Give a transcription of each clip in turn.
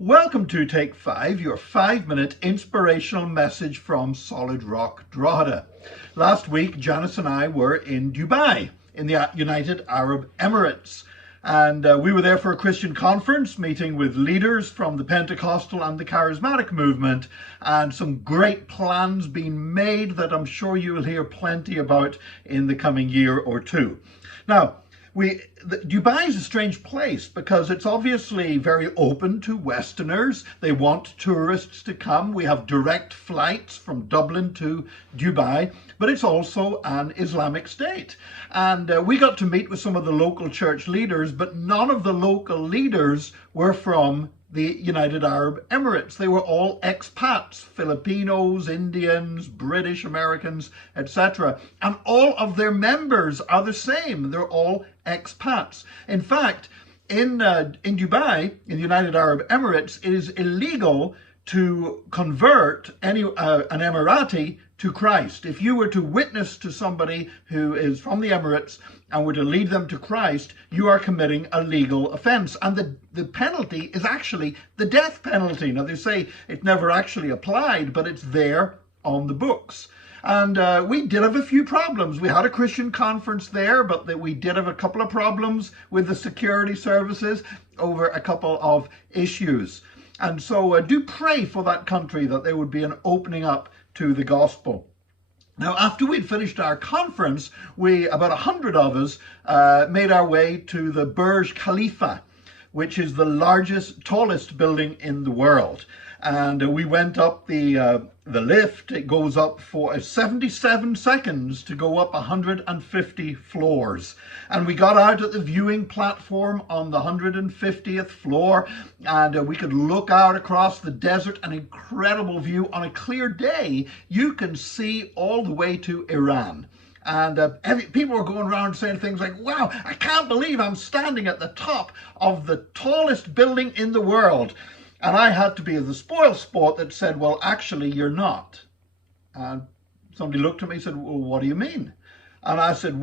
Welcome to Take 5, your 5-minute inspirational message from Solid Rock Drogheda. Last week, Janice and I were in Dubai, in the United Arab Emirates. And we were there for a Christian conference, meeting with leaders from the Pentecostal and the Charismatic movement, and some great plans being made that I'm sure you'll hear plenty about in the coming year or two. Now, Dubai is a strange place because it's obviously very open to Westerners. They want tourists to come. We have direct flights from Dublin to Dubai, but it's also an Islamic state. And we got to meet with some of the local church leaders, but none of the local leaders were from the United Arab Emirates. They were all expats, Filipinos, Indians, British Americans, etc. And all of their members are the same. They're all expats. In fact, in Dubai, in the United Arab Emirates, it is illegal to convert an Emirati to Christ. If you were to witness to somebody who is from the Emirates and were to lead them to Christ, you are committing a legal offense. And the penalty is actually the death penalty. Now, they say it never actually applied, but it's there on the books. And we did have a few problems. We had a Christian conference there, but we did have a couple of problems with the security services over a couple of issues. And so do pray for that country, that there would be an opening up to the gospel. Now, after we'd finished our conference, about 100 of us, made our way to the Burj Khalifa, which is the largest, tallest building in the world. And we went up the lift. It goes up for 77 seconds to go up 150 floors. And we got out at the viewing platform on the 150th floor, and we could look out across the desert, an incredible view. On a clear day, you can see all the way to Iran. And people were going around saying things like, wow, I can't believe I'm standing at the top of the tallest building in the world. And I had to be the spoil sport that said, well, actually, you're not. And somebody looked at me and said, well, what do you mean? And I said,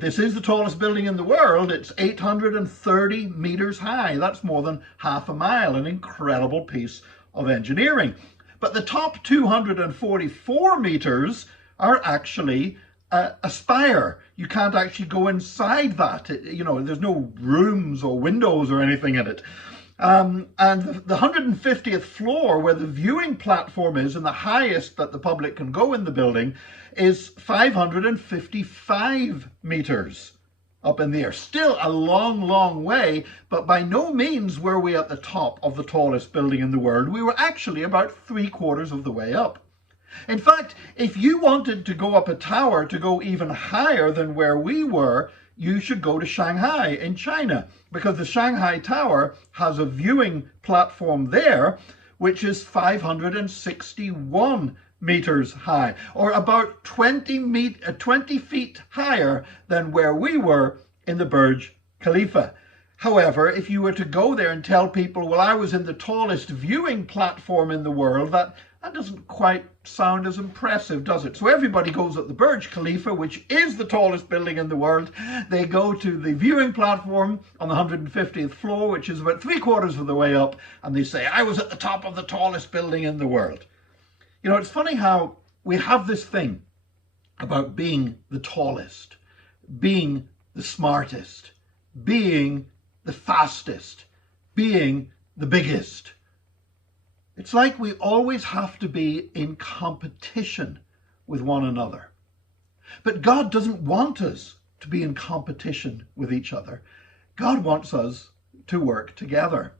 this is the tallest building in the world. It's 830 meters high. That's more than half a mile, an incredible piece of engineering. But the top 244 meters are actually a spire. You can't actually go inside that. There's no rooms or windows or anything in it. And the 150th floor, where the viewing platform is, and the highest that the public can go in the building, is 555 meters up in the air. Still a long, long way, but by no means were we at the top of the tallest building in the world. We were actually about 3/4 of the way up. In fact, if you wanted to go up a tower to go even higher than where we were, you should go to Shanghai in China, because the Shanghai Tower has a viewing platform there, which is 561 meters high, or about 20 feet higher than where we were in the Burj Khalifa. However, if you were to go there and tell people, well, I was in the tallest viewing platform in the world, that doesn't quite sound as impressive, does it? So everybody goes at the Burj Khalifa, which is the tallest building in the world. They go to the viewing platform on the 150th floor, which is about 3/4 of the way up, and they say, I was at the top of the tallest building in the world. It's funny how we have this thing about being the tallest, being the smartest, being the fastest, being the biggest. It's like we always have to be in competition with one another. But God doesn't want us to be in competition with each other. God wants us to work together.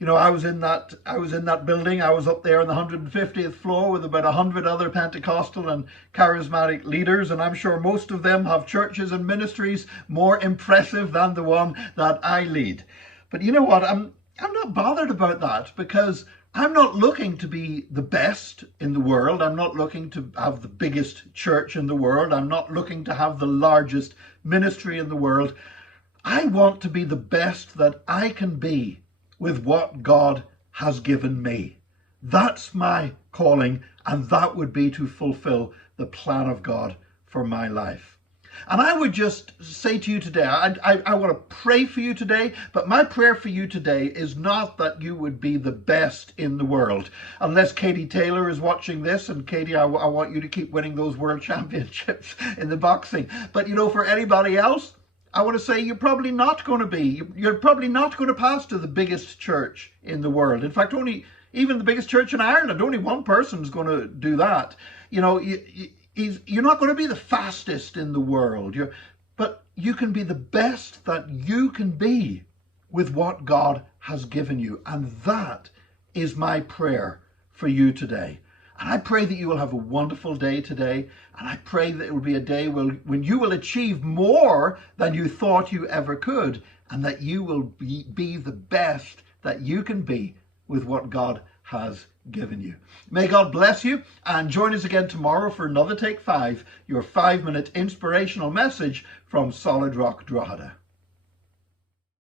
I was in that building. I was up there on the 150th floor with about 100 other Pentecostal and charismatic leaders, and I'm sure most of them have churches and ministries more impressive than the one that I lead. But you know what? I'm not bothered about that, because I'm not looking to be the best in the world. I'm not looking to have the biggest church in the world. I'm not looking to have the largest ministry in the world. I want to be the best that I can be with what God has given me. That's my calling, and that would be to fulfill the plan of God for my life. And I would just say to you today, I want to pray for you today, but my prayer for you today is not that you would be the best in the world. Unless Katie Taylor is watching this, and Katie, I want you to keep winning those world championships in the boxing. But you know, for anybody else, I want to say you're probably not going to be. You're probably not going to pass to the biggest church in the world. In fact, even the biggest church in Ireland, only one person is going to do that. You know, you're not going to be the fastest in the world, but you can be the best that you can be with what God has given you. And that is my prayer for you today. And I pray that you will have a wonderful day today. And I pray that it will be a day when you will achieve more than you thought you ever could. And that you will be the best that you can be with what God has given you. May God bless you, and join us again tomorrow for another Take 5, your 5-minute inspirational message from Solid Rock Drogheda.